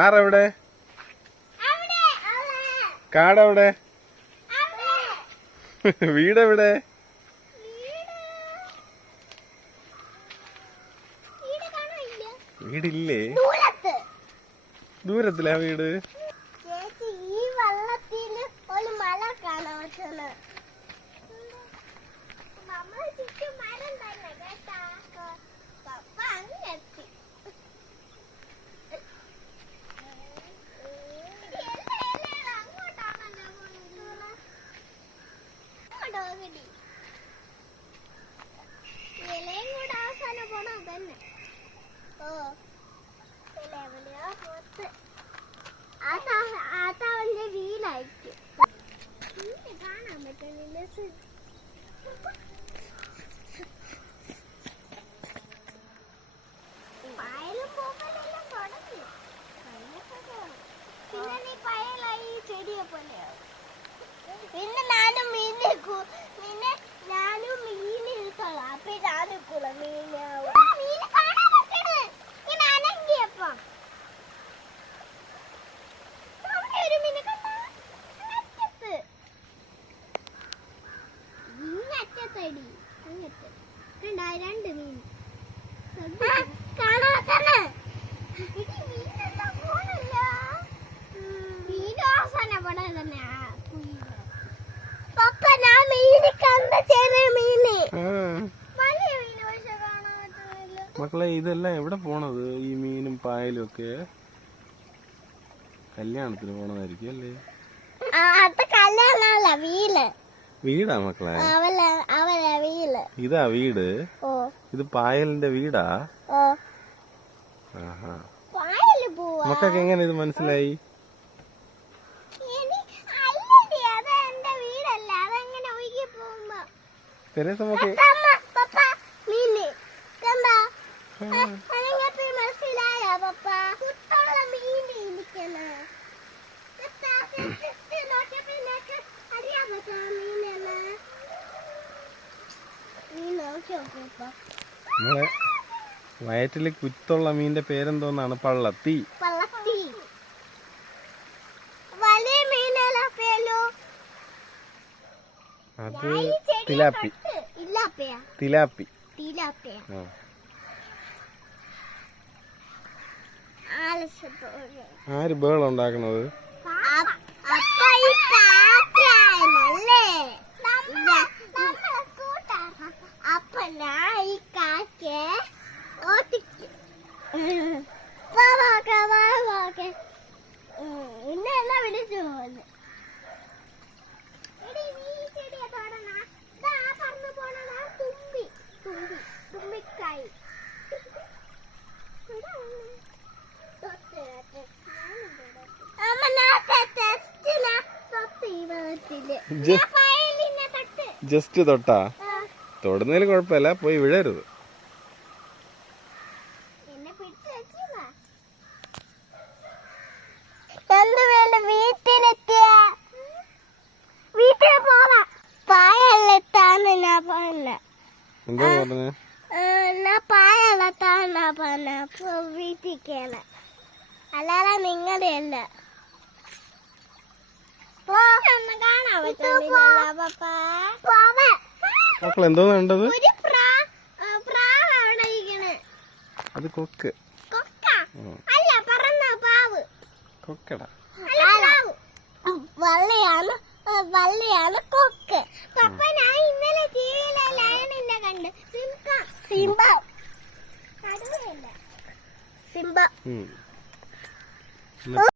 ആരവിടെ? കാടെവിടെ? വീടെവിടെ? വീടില്ലേ? ദൂരത്തിലാ വീട്? മല കാണാൻ വീഡിയോ പോലെയാവും. പിന്നെ ഞാനും മീൻ പിന്നെ ഞാനും മീൻ എടുത്തോളാം. അപ്പൊ ഞാനെടുക്കൂല മീനാവും. രണ്ട് മീൻ. മക്കളെ ഇതെല്ലാം എവിടെ പോണത്? ഈ മീനും പായലും ഒക്കെ. കല്യാണത്തിന് പോണതായിരിക്കും അല്ലേ? വീടാ. മക്കളെ? ഇതാ വീട്. ഇത് പായലിന്റെ വീടാ? മക്കൾക്ക് എങ്ങനെ ഇത് മനസ്സിലായി? Teresa mau ke Mama, Papa, Mini. കണ്ടാ അനങ്ങപ്പി മനസ്സിലായ പപ്പ കുത്തുള്ള മീൻ ഇരിക്കണ നമ്മളെ വയറ്റിൽ കുത്തുള്ള മീനിന്റെ പേരെന്തോന്നാണ് പള്ളത്തി പള്ളത്തി വലിയ മീനല്ല പേലോ അത് തിലാപ്പി. തിലാപ്പി. ആര് ബേളം ഉണ്ടാക്കുന്നത് ഇന്നെല്ലാം വിളിച്ചു പോകുന്നു? തുമ്പി തുമ്പിക്കായി ജസ്റ്റ് തൊട്ടാ. തൊടുന്നതിൽ കുഴപ്പമില്ല പോയി വിഴരുത്. എന്താ പറഞ്ഞേ? ഞാൻ അല്ലാതെ നിങ്ങളുടെ അല്ല എന്തോ കണ്ടത് അത് കൊക്ക്. കൊക്കടാ. വള്ളിയാണ് വള്ളിയാണ് കൊക്ക്. പപ്പ സിംബ. സിംബ.